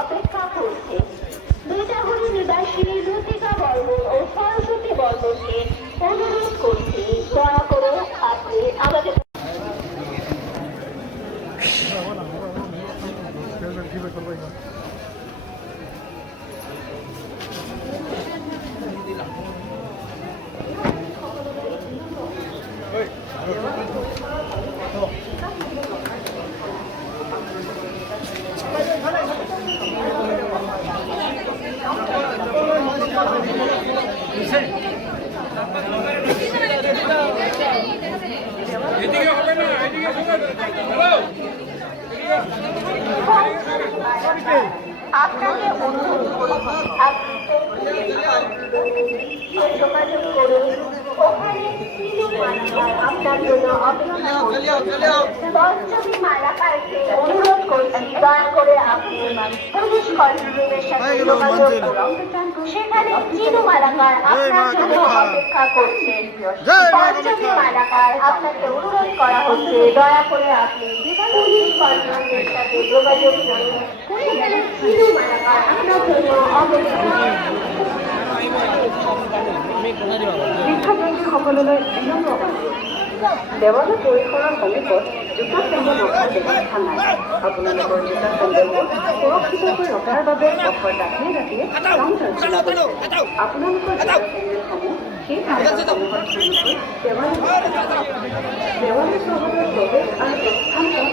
অপেক্ষা করছে। দুইটাগুড়ি নিবাসী লতিকা বর্মন ও সরস্বতী বর্মনকে অনুরোধ করছি, দয়া করে আপনি আমাদের আপনাকে অনুরোধ করছি, আপনি যোগাযোগ করুন। ওখানে আপনার জন্য অপেক্ষা পঞ্চমী মালাকারকে অনুরোধ করছি, দয়া করে আপনি পুলিশ কন্ট্রোলের সাথে যোগাযোগ করুন। সেখানে চিনু মালাকার আপনার জন্য অপেক্ষা করছে। পঞ্চমী মালাকার আপনাকে অনুরোধ করা হচ্ছে, দয়া করে আপনি পুলিশ কন্ট্রোলের সাথে যোগাযোগ করুন। সেখানে চিনু মালাকার আপনার জন্য অপেক্ষা শিক্ষাৰ্থীসকললৈ বিনম্ৰ দেৱালয় পৰিসৰৰ সমীপত জোতা চেণ্ডেল ৰখাৰ ব্যৱস্থা নাই। আপোনালোকৰ জোতা চেণ্ডেলবোৰ সুৰক্ষিতকৈ ৰখাৰ বাবে পথৰ দাঁতিয়ে দাঁতিয়ে কাউণ্টাৰ খোলা গৈছে। আপোনালোকৰ জোতা চেণ্ডেলসমূহ সেই কাউণ্টাৰসমূহত দেৱালয় চহৰৰ প্ৰৱেশ আৰু প্ৰস্থান পথ